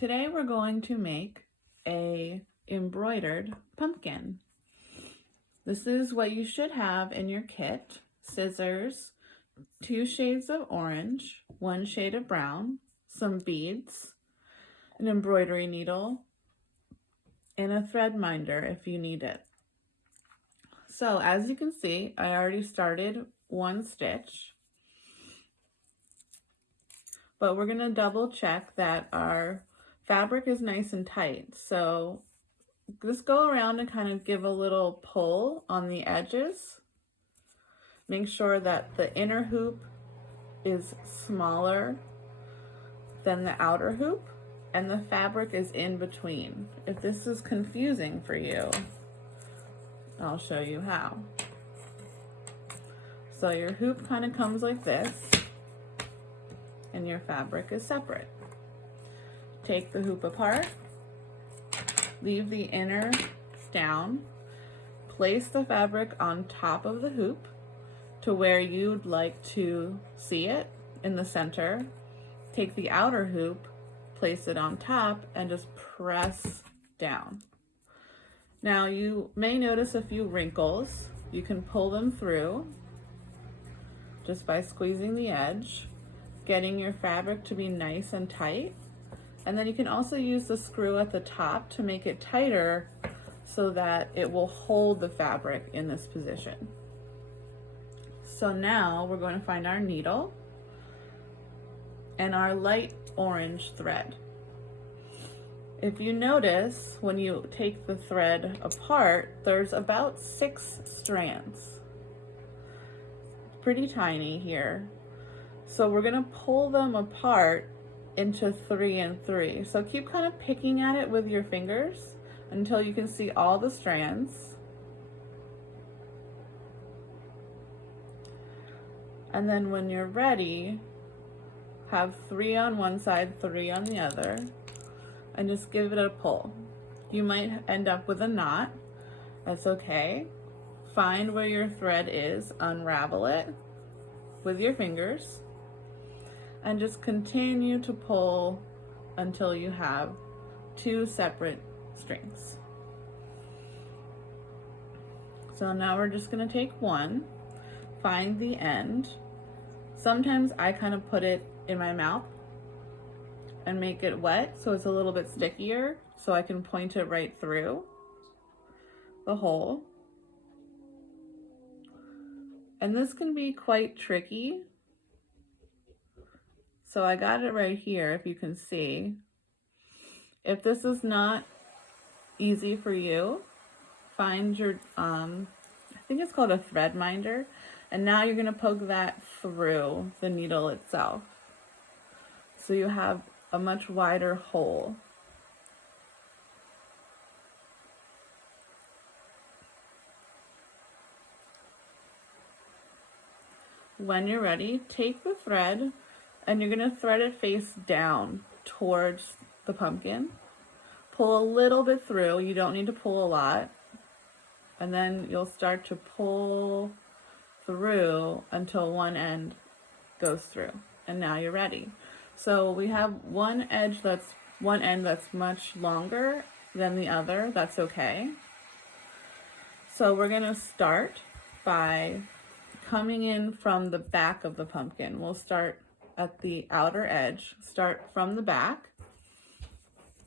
Today we're going to make a embroidered pumpkin. This is what you should have in your kit: scissors, 2 shades of orange, 1 shade of brown, some beads, an embroidery needle, and a thread minder if you need it. So as you can see, I already started 1 stitch, but we're going to double check that our fabric is nice and tight. So just go around and kind of give a little pull on the edges. Make sure that the inner hoop is smaller than the outer hoop and the fabric is in between. If this is confusing for you, I'll show you how. So your hoop kind of comes like this and your fabric is separate. Take the hoop apart, leave the inner down, place the fabric on top of the hoop to where you'd like to see it in the center. Take the outer hoop, place it on top, and just press down. Now you may notice a few wrinkles. You can pull them through just by squeezing the edge, getting your fabric to be nice and tight. And then you can also use the screw at the top to make it tighter so that it will hold the fabric in this position. So now we're going to find our needle and our light orange thread. If you notice, when you take the thread apart, there's about 6 strands. It's pretty tiny here. So we're going to pull them apart into 3 and 3. So keep kind of picking at it with your fingers until you can see all the strands. And then when you're ready, have 3 on one side, 3 on the other, and just give it a pull. You might end up with a knot. That's okay. Find where your thread is, unravel it with your fingers, and just continue to pull until you have 2 separate strings. So now we're just going to take one, find the end. Sometimes I kind of put it in my mouth and make it wet so it's a little bit stickier, so I can point it right through the hole. And this can be quite tricky. So I got it right here, if you can see. If this is not easy for you, find your, I think it's called a thread minder, and now you're gonna poke that through the needle itself. So you have a much wider hole. When you're ready, take the thread and you're gonna thread it face down towards the pumpkin. Pull a little bit through, you don't need to pull a lot. And then you'll start to pull through until one end goes through. And now you're ready. So we have one end that's much longer than the other. That's okay. So we're gonna start by coming in from the back of the pumpkin. We'll start at the outer edge, start from the back,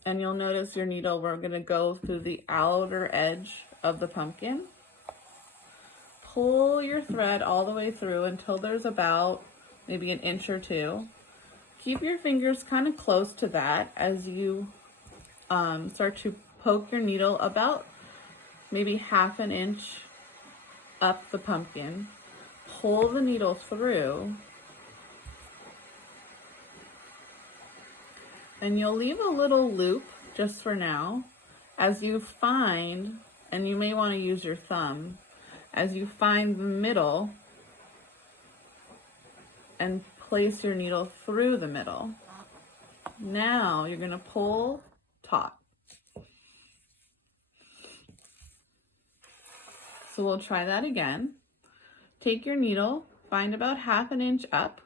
and you'll notice your needle, we're gonna go through the outer edge of the pumpkin. Pull your thread all the way through until there's about maybe 1 inch or 2. Keep your fingers kind of close to that as you start to poke your needle about maybe 1/2 inch up the pumpkin. Pull the needle through, and you'll leave a little loop just for now as you find, and you may want to use your thumb, as you find the middle and place your needle through the middle. Now you're going to pull taut. So we'll try that again. Take your needle, find about 1/2 inch up,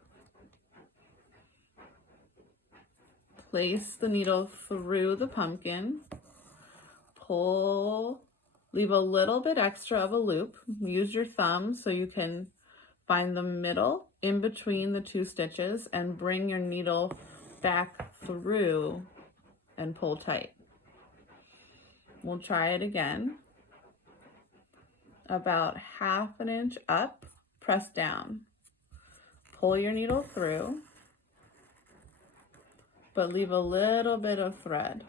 place the needle through the pumpkin, pull, leave a little bit extra of a loop, use your thumb so you can find the middle in between the two stitches and bring your needle back through and pull tight. We'll try it again. About 1/2 inch up, press down. Pull your needle through, but leave a little bit of thread.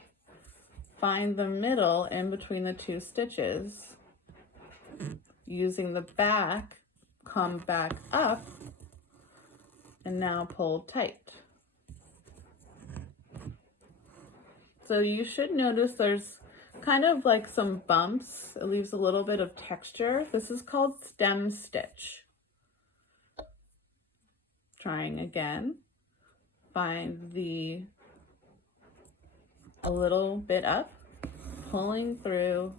Find the middle in between the two stitches. Using the back, come back up, and now pull tight. So you should notice there's kind of like some bumps. It leaves a little bit of texture. This is called stem stitch. Trying again. Find a little bit up, pulling through,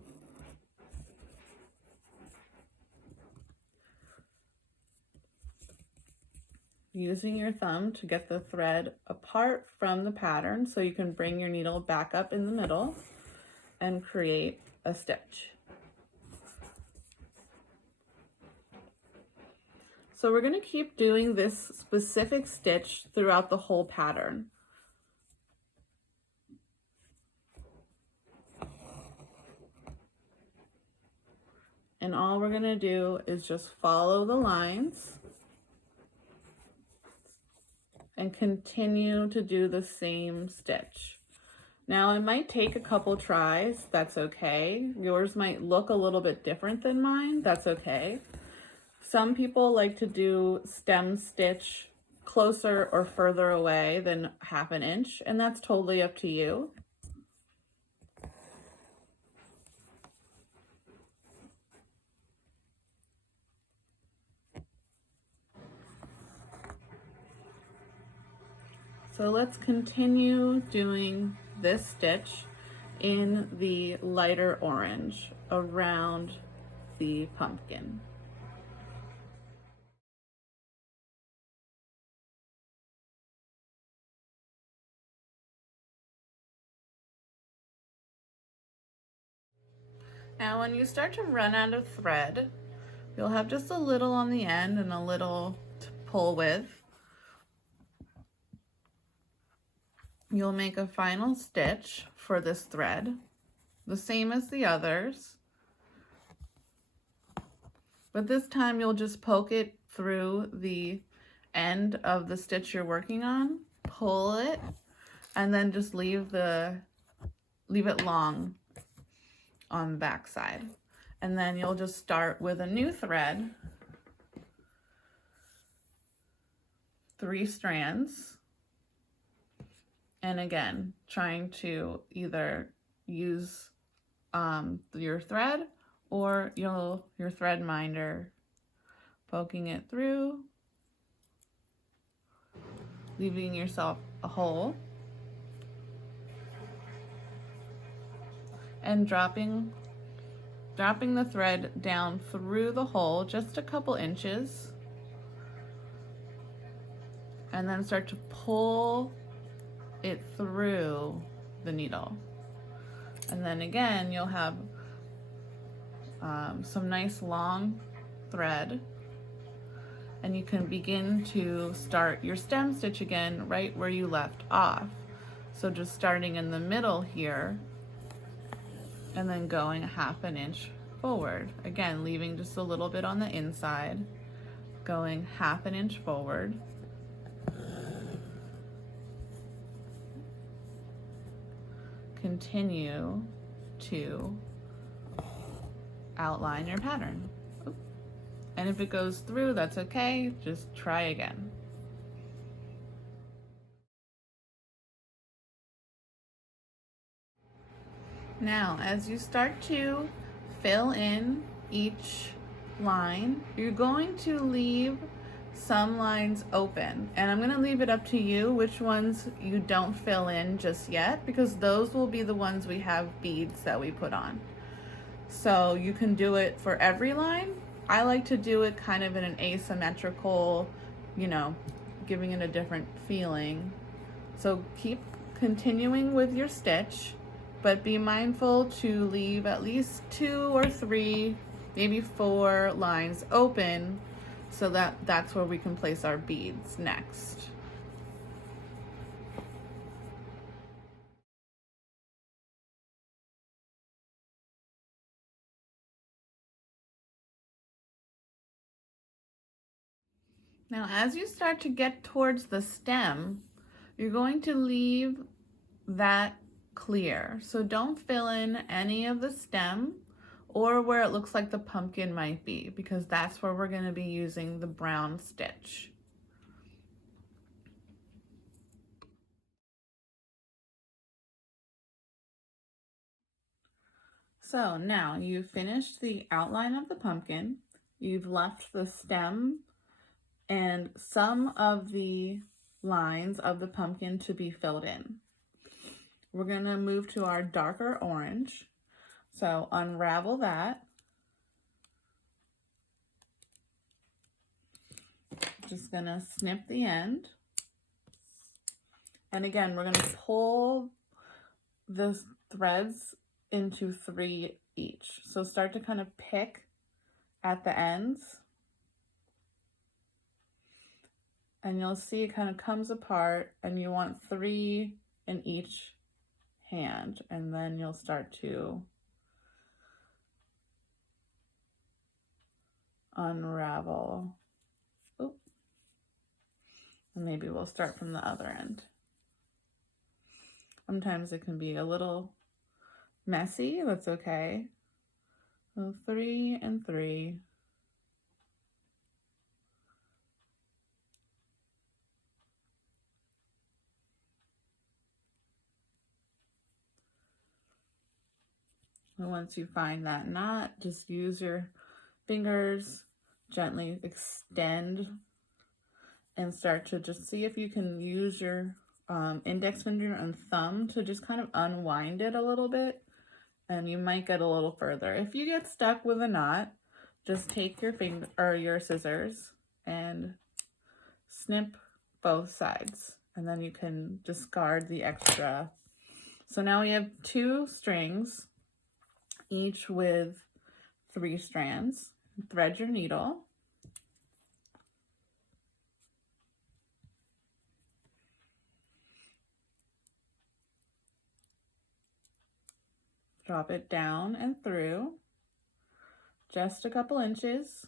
using your thumb to get the thread apart from the pattern so you can bring your needle back up in the middle and create a stitch. So we're going to keep doing this specific stitch throughout the whole pattern. And all we're going to do is just follow the lines and continue to do the same stitch. Now it might take a couple tries, that's okay. Yours might look a little bit different than mine, that's okay. Some people like to do stem stitch closer or further away than 1/2 inch, and that's totally up to you. So let's continue doing this stitch in the lighter orange around the pumpkin. Now when you start to run out of thread, you'll have just a little on the end and a little to pull with. You'll make a final stitch for this thread, the same as the others, but this time you'll just poke it through the end of the stitch you're working on, pull it, and then just leave it long on the back side. And then you'll just start with a new thread, 3 strands. And again, trying to either use your thread or your thread minder, poking it through, leaving yourself a hole, and dropping the thread down through the hole just a couple inches, and then start to pull it through the needle. And then again, you'll have some nice long thread, and you can begin to start your stem stitch again right where you left off. So just starting in the middle here and then going 1/2 inch forward. Again, leaving just a little bit on the inside, going 1/2 inch forward. Continue to outline your pattern. And if it goes through, that's okay, just try again. Now, as you start to fill in each line, you're going to leave some lines open, and I'm going to leave it up to you which ones you don't fill in just yet, because those will be the ones we have beads that we put on. So you can do it for every line. I like to do it kind of in an asymmetrical, you know, giving it a different feeling. So keep continuing with your stitch, but be mindful to leave at least 2 or 3, maybe 4 lines open, so that's where we can place our beads next. Now, as you start to get towards the stem, you're going to leave that clear. So don't fill in any of the stem or where it looks like the pumpkin might be, because that's where we're going to be using the brown stitch. So now you've finished the outline of the pumpkin, you've left the stem and some of the lines of the pumpkin to be filled in. We're going to move to our darker orange. So unravel that. Just going to snip the end. And again, we're going to pull the threads into 3 each. So start to kind of pick at the ends. And you'll see it kind of comes apart, and you want 3 in each hand, and then you'll start to unravel. Oop. And maybe we'll start from the other end. Sometimes it can be a little messy, that's okay. So 3 and 3. And once you find that knot, just use your fingers, gently extend, and start to just see if you can use your index finger and thumb to just kind of unwind it a little bit, and you might get a little further. If you get stuck with a knot, just take your finger or your scissors and snip both sides, and then you can discard the extra. So now we have 2 strings, each with 3 strands. Thread your needle. Drop it down and through, just a couple inches.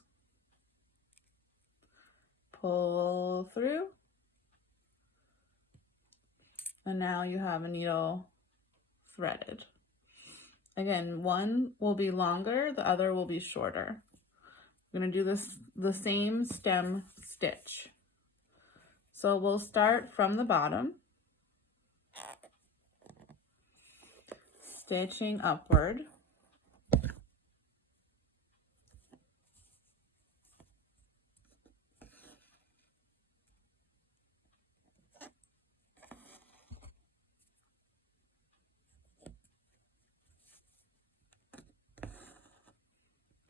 Pull through. And now you have a needle threaded. Again, one will be longer, the other will be shorter. I'm going to do the same stem stitch. So we'll start from the bottom, stitching upward.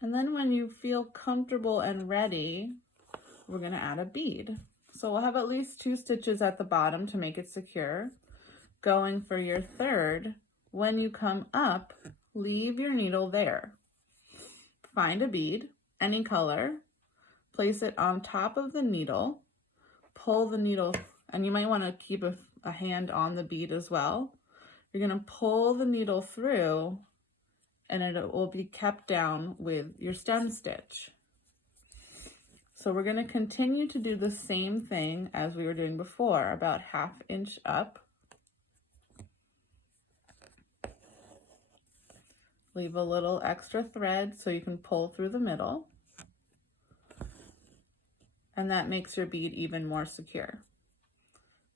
And then when you feel comfortable and ready, we're going to add a bead. So we'll have at least 2 stitches at the bottom to make it secure. Going for your third, when you come up, leave your needle there. Find a bead, any color, place it on top of the needle, pull the needle, and you might want to keep a hand on the bead as well. You're going to pull the needle through, and it will be kept down with your stem stitch. So we're going to continue to do the same thing as we were doing before, about 1/2 inch up. Leave a little extra thread so you can pull through the middle. And that makes your bead even more secure.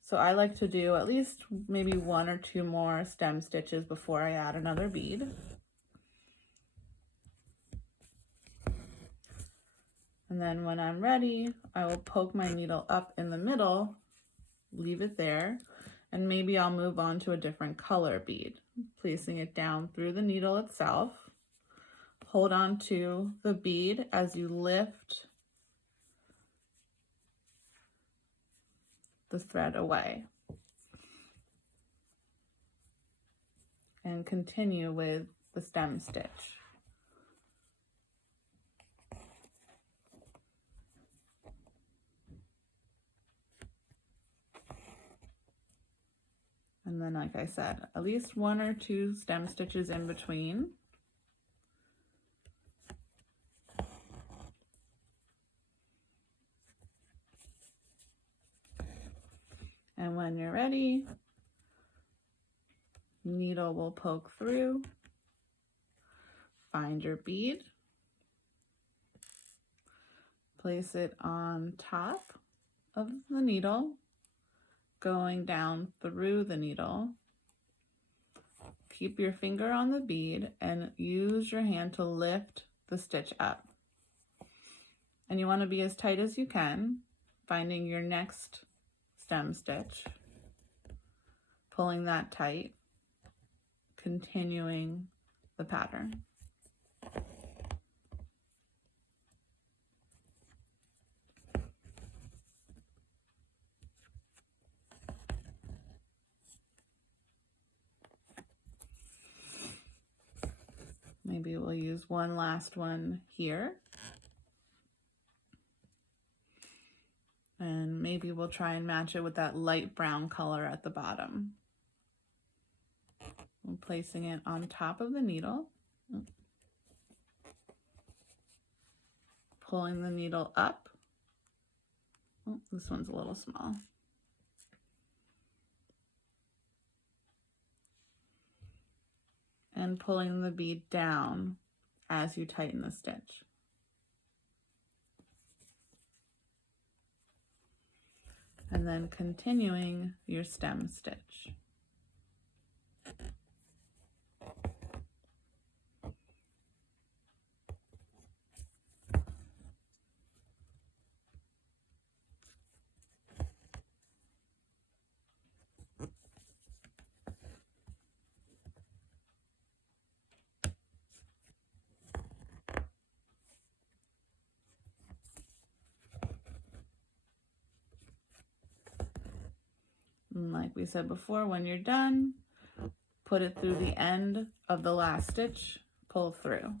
So I like to do at least maybe 1 or 2 more stem stitches before I add another bead. And then when I'm ready, I will poke my needle up in the middle, leave it there, and maybe I'll move on to a different color bead, placing it down through the needle itself. Hold on to the bead as you lift the thread away. and continue with the stem stitch. And then, like I said, at least 1 or 2 stem stitches in between. And when you're ready, needle will poke through, find your bead, place it on top of the needle, going down through the needle. Keep your finger on the bead and use your hand to lift the stitch up. And you want to be as tight as you can, finding your next stem stitch, pulling that tight, continuing the pattern. Maybe we'll use one last one here. And maybe we'll try and match it with that light brown color at the bottom. I'm placing it on top of the needle, pulling the needle up. Oh, this one's a little small. And pulling the bead down as you tighten the stitch. And then continuing your stem stitch. And like we said before, when you're done, put it through the end of the last stitch, pull through.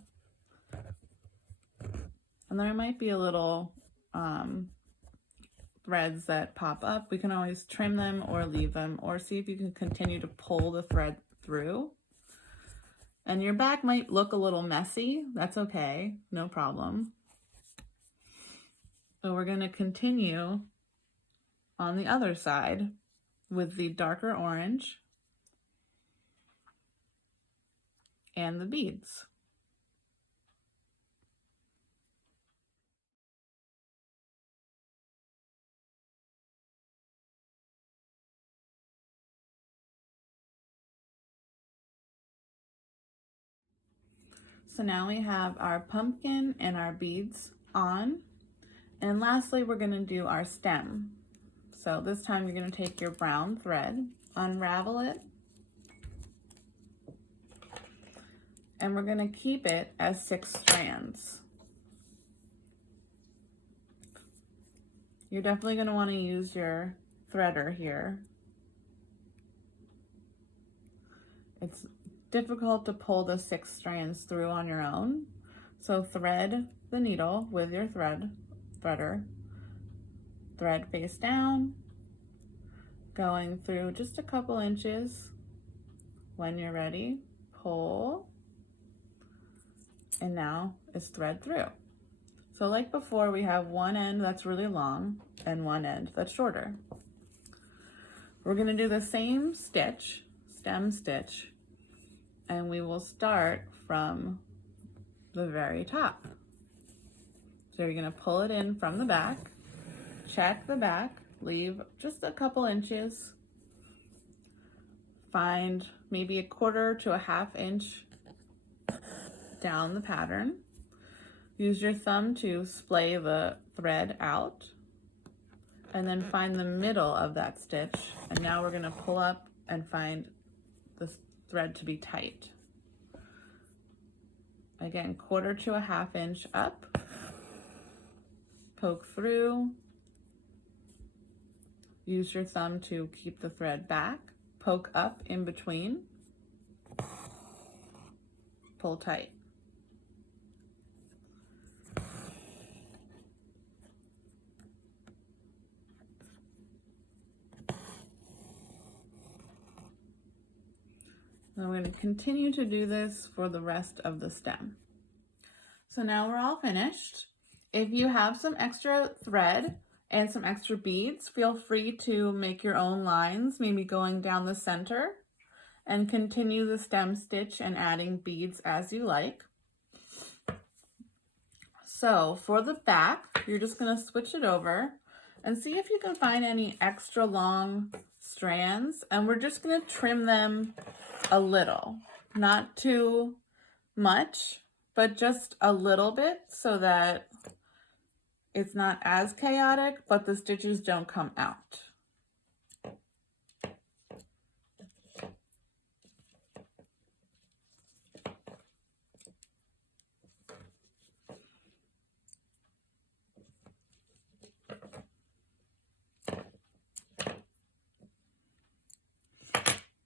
And there might be a little threads that pop up. We can always trim them or leave them, or see if you can continue to pull the thread through. And your back might look a little messy. That's okay, no problem. So we're going to continue on the other side with the darker orange and the beads. So now we have our pumpkin and our beads on. And lastly, we're going to do our stem. So this time you're going to take your brown thread, unravel it, and we're going to keep it as 6 strands. You're definitely going to want to use your threader here. It's difficult to pull the 6 strands through on your own, so thread the needle with your threader, thread face down, going through just a couple inches. When you're ready, pull, and now it's thread through. So like before, we have one end that's really long and one end that's shorter. We're going to do the same stitch, stem stitch, and we will start from the very top. So you're going to pull it in from the back, check the back, leave just a couple inches, find maybe 1/4 to 1/2 inch down the pattern. Use your thumb to splay the thread out, and then find the middle of that stitch. And now we're going to pull up and find the thread to be tight. Again, 1/4 to 1/2 inch up, poke through, use your thumb to keep the thread back, poke up in between, pull tight. And we're going to continue to do this for the rest of the stem. So now we're all finished. If you have some extra thread and some extra beads, feel free to make your own lines, maybe going down the center, and continue the stem stitch and adding beads as you like. So for the back, you're just going to switch it over and see if you can find any extra long strands, and we're just going to trim them a little, not too much, but just a little bit so that it's not as chaotic, but the stitches don't come out.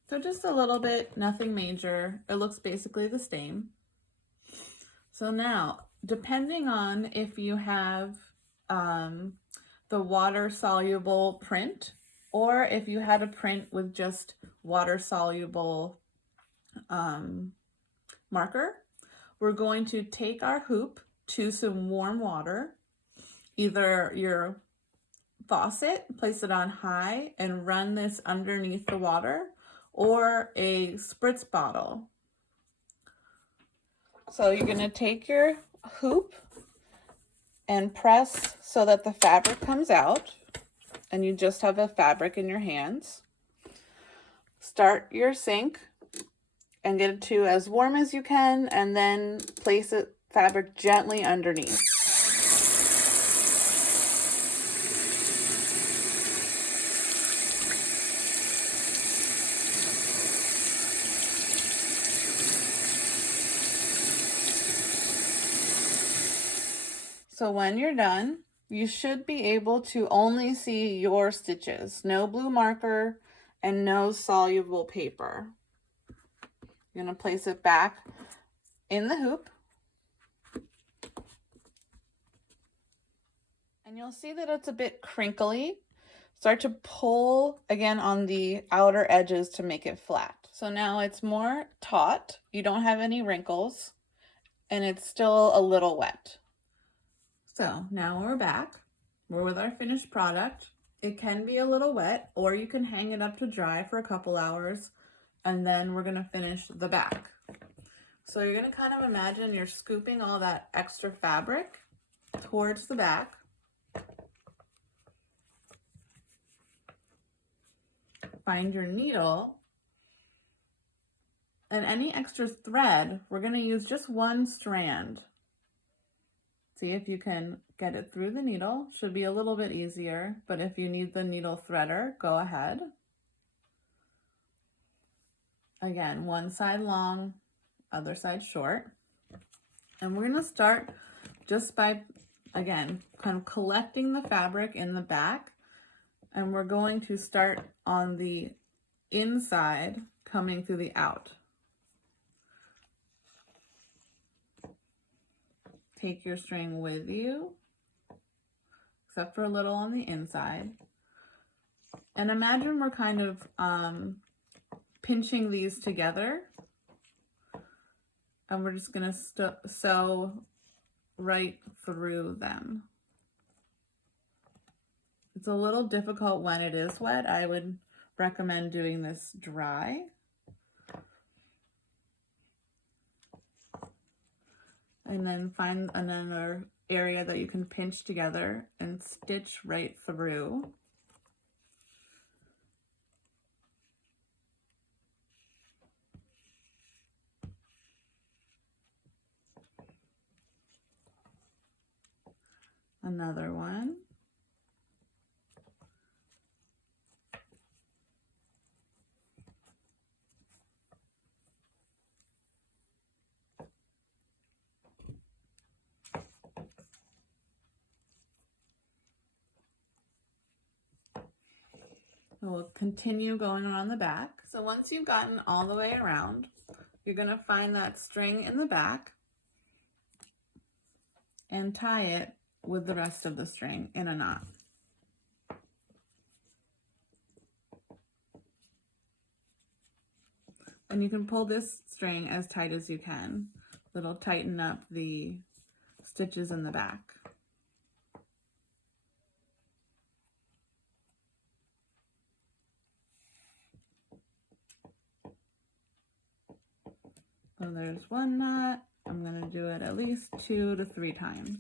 So just a little bit, nothing major. It looks basically the same. So now, depending on if you have the water-soluble print, or if you had a print with just water-soluble marker, we're going to take our hoop to some warm water, either your faucet, place it on high and run this underneath the water, or a spritz bottle. So you're going to take your hoop and press so that the fabric comes out, and you just have a fabric in your hands. Start your sink and get it to as warm as you can, and then place it fabric gently underneath. So when you're done, you should be able to only see your stitches. No blue marker and no soluble paper. You're going to place it back in the hoop. And you'll see that it's a bit crinkly. Start to pull again on the outer edges to make it flat. So now it's more taut. You don't have any wrinkles, and it's still a little wet. So now we're back. We're with our finished product. It can be a little wet, or you can hang it up to dry for a couple hours, and then we're gonna finish the back. So you're gonna kind of imagine you're scooping all that extra fabric towards the back. Find your needle, and any extra thread, we're gonna use just one strand. See if you can get it through the needle. Should be a little bit easier, but if you need the needle threader, go ahead. Again, one side long, other side short. And we're gonna start just by, again, kind of collecting the fabric in the back. And we're going to start on the inside, coming through the out. Take your string with you, except for a little on the inside. And imagine we're kind of pinching these together. And we're just gonna sew right through them. It's a little difficult when it is wet. I would recommend doing this dry. And then find another area that you can pinch together and stitch right through. Another one. We'll continue going around the back. So once you've gotten all the way around, you're going to find that string in the back and tie it with the rest of the string in a knot. And you can pull this string as tight as you can. It'll tighten up the stitches in the back. So there's one knot. I'm going to do it at least 2 to 3 times.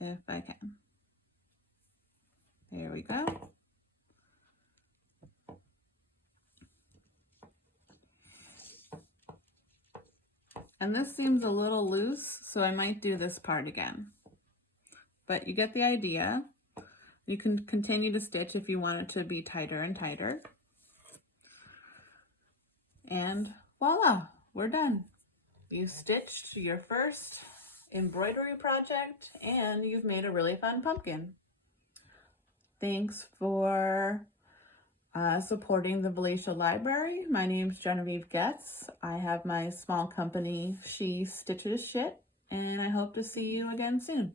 If I can. There we go. And this seems a little loose, so I might do this part again. But you get the idea. You can continue to stitch if you want it to be tighter and tighter. And voila, we're done. You've stitched your first embroidery project and you've made a really fun pumpkin. Thanks for supporting the Valatie Library. My name's Genevieve Goetz. I have my small company, She Stitches Shit, and I hope to see you again soon.